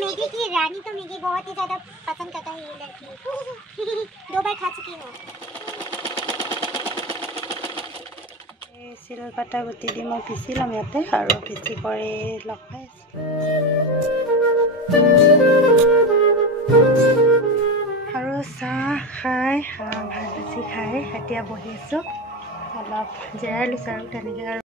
Maggi की रानी तो Maggi बहुत ही ज़्यादा पसंद करता है ये लड़की। 2 बार खा चुकी हूँ। চিলপাতা গুটি দি মই পিচি ল'ম ইয়াতে আৰু পিচি কৰি লগাই আৰু চাহ খাই ভাত ভাজি খাই এতিয়া বহি আছোঁ অলপ জিৰাই লৈছোঁ আৰু তেনেকৈ আৰু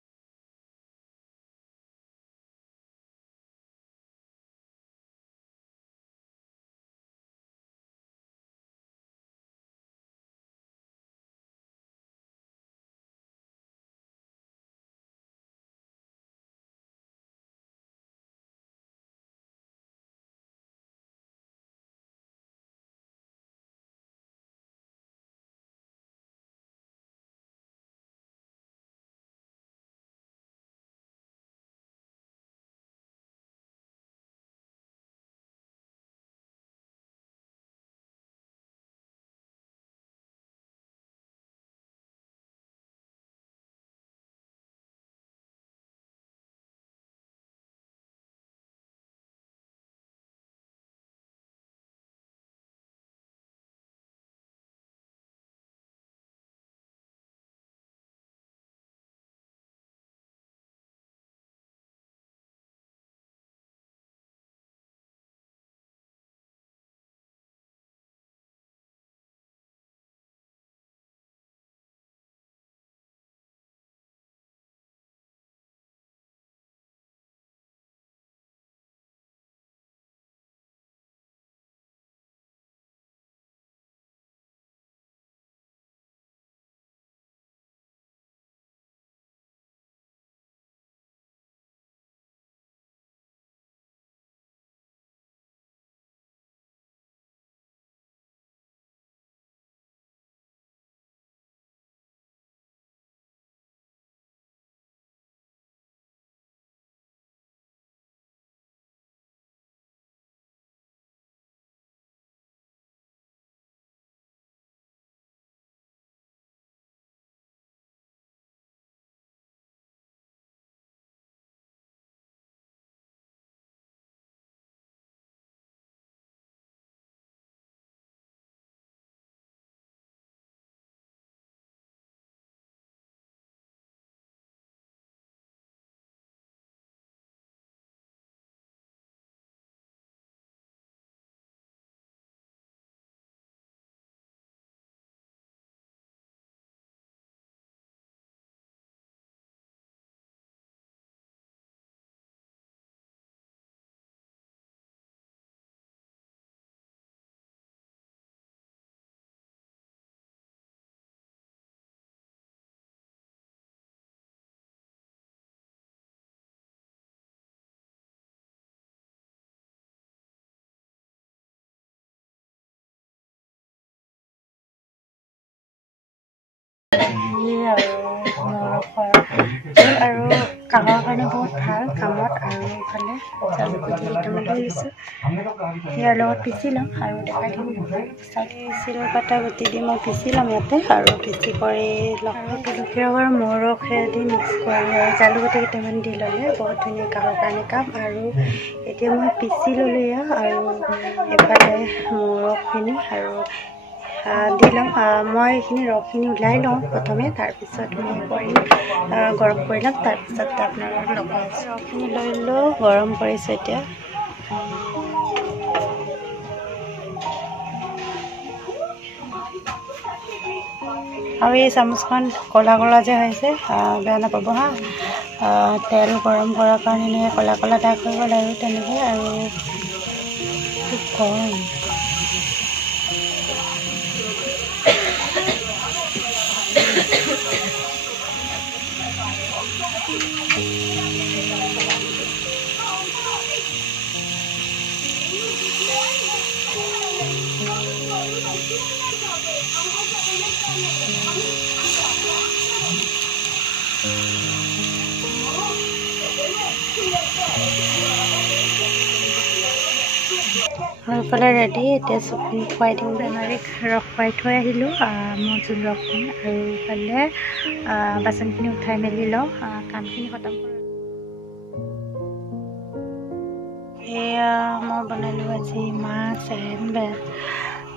আৰু কামৰ কাৰণে বহুত ভাল কামত আৰু ইফালে জালুকগুটি কেইটামান লৈ লৈছোঁ ইয়াৰ লগত পিচি ল'ম আৰু দেখাই দিম চিলপাতা গুটি দি মই পিচি ল'ম ইয়াতে আৰু পিচি কৰি লগাই তুলসী ৰসৰ মৌ ৰসেদি মিক্স কৰি আৰু জালুকগুটি কেইটামান দি ল'লে বহুত ধুনীয়া কামৰ কাৰণে কাম আৰু এতিয়া মই পিচি ল'লোঁ এয়া আৰু এফালে মৌ ৰসখিনি আৰু দি ল'ম মই এইখিনি ৰসখিনি ওলাই লওঁ প্ৰথমে তাৰপিছত মই কৰিম গৰম কৰি ল'ম তাৰপিছত আপোনালোকক লগাই আছোঁ ৰসখিনি লৈ লওঁ গৰম কৰিছোঁ এতিয়া আৰু এই চামুচখন ক'লা ক'লা যে হৈছে বেয়া নাপাব হা তেল গৰম কৰাৰ কাৰণে এনেকৈ ক'লা ক'লা দাগ হৈ গ'ল আৰু তেনেকৈ আৰু খুব গৰম আৰু ইফালে ৰেডি এতিয়া চুপি খুৱাই দিওঁ বেমাৰীক ৰস খুৱাই থৈ আহিলোঁ মই জোল ৰসখিনি আৰু ইফালে বাচনখিনি উঠাই মেলি লওঁ কামখিনি খতম কৰোঁ এয়া মই বনালোঁ আজি মাছ এণ্ড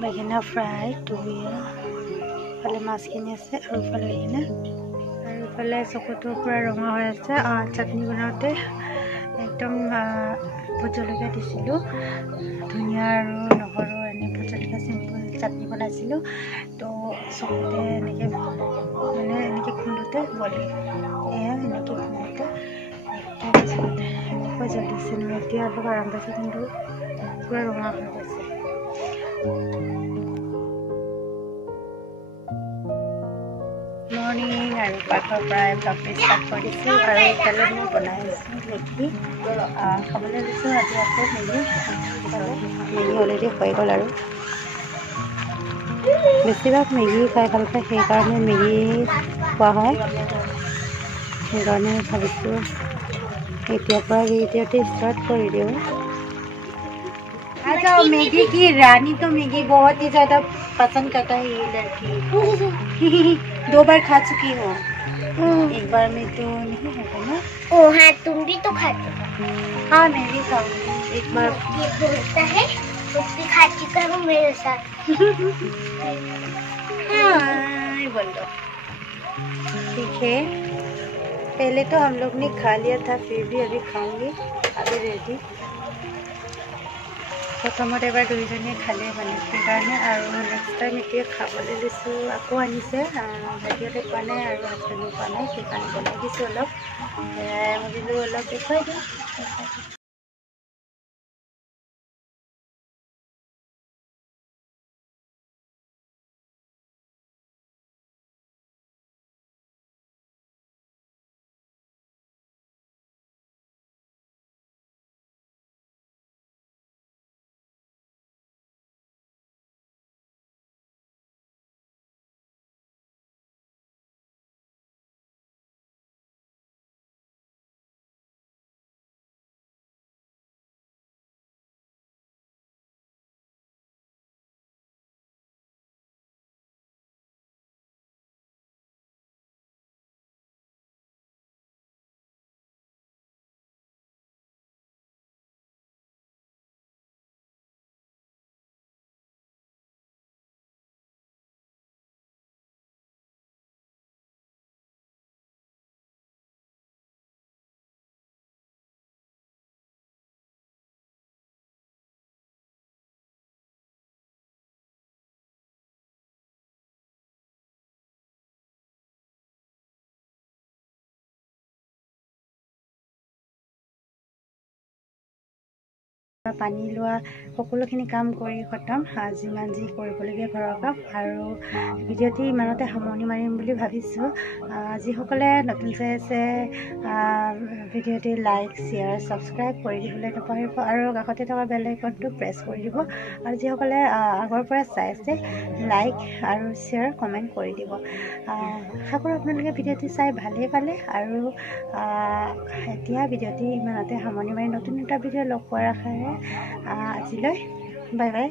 বেঙেনা ফ্ৰাই তো ইফালে মাছখিনি আছে আৰু ইফালে বেঙেনা আৰু ইফালে চকুটো পূৰা ৰঙা হৈ আছে চাটনি বনাওঁতে একদম ভোট জলকীয়া দিছিলোঁ ধনিয়া আৰু নহৰু এনে ভোট জলকীয়া চিম্পল চাটনি বনাইছিলোঁ তো চকুতে এনেকৈ মানে এনেকৈ খুন্দোতে বলি এয়া এনেকৈ খুন্দোতে এনেকৈ জ্বলিছে নহয় এতিয়া অলপ আৰাম পাইছে কিন্তু পূৰা ৰঙা হৈ গৈছে মৰ্ণিং আৰু পাকঘৰ পৰা ব্লগটো ষ্টাৰ্ট কৰিছোঁ আৰু ইফালে মই বনাই আছোঁ মেগী খাবলৈ লৈছোঁ আজি আকৌ মেগী অলৰেডি হৈ গ'ল আৰু বেছিভাগ মেগী খাই ভাল পায় সেইকাৰণে মেগী খোৱা হয় সেইকাৰণে ভাবিছোঁ এতিয়াৰ পৰা ভিডিঅ'টো ষ্টাर्ट कर दियो अच्छा मैगी की रानी तो मैगी बहुत ही ज़्यादा पसंद करता है ये लड़की 2 बार खा चुकी हो एक बार में तो नहीं है ना ओ हाँ तुम भी तो खाते हो हाँ मैं भी खाऊंगी एक बार ये बोलता है तुम भी खा चुका हूँ मेरे साथ हाँ बोल दो ठीक है पहले तो हम लोग ने खा लिया था फिर भी अभी खाऊंगी अभी रेडी प्रथमत एबार दुईजनीয়ে খালে মানে সেইকাৰণে আৰু নেক্সট টাইম এতিয়া খাবলৈ লৈছোঁ আকৌ আনিছে ভাইটিহঁতে খোৱা নাই আৰু হাজবেণ্ডো খোৱা নাই সেইকাৰণে বনাই দিছোঁ অলপ ভাবিলোঁ অলপ দেখুৱাই দিওঁ পানী লোৱা সকলোখিনি কাম কৰি খতম যিমান যি কৰিবলগীয়া ঘৰৰ কাম আৰু ভিডিঅ'টি ইমানতে সামৰণি মাৰিম বুলি ভাবিছোঁ যিসকলে নতুন চাই আছে ভিডিঅ'টি লাইক শ্বেয়াৰ ছাবস্ক্ৰাইব কৰি দিবলৈ নাপাহৰিব আৰু কাষতে থকা বেল আইকনটো প্ৰেছ কৰি দিব আৰু যিসকলে আগৰ পৰা চাই আছে লাইক আৰু শ্বেয়াৰ কমেণ্ট কৰি দিব আশা কৰোঁ আপোনালোকে ভিডিঅ'টি চাই ভালেই পালে আৰু এতিয়া ভিডিঅ'টি ইমানতে সামৰণি মাৰি নতুন এটা ভিডিঅ' লগ পোৱাৰ আশাৰে আজিলৈ বাই বাই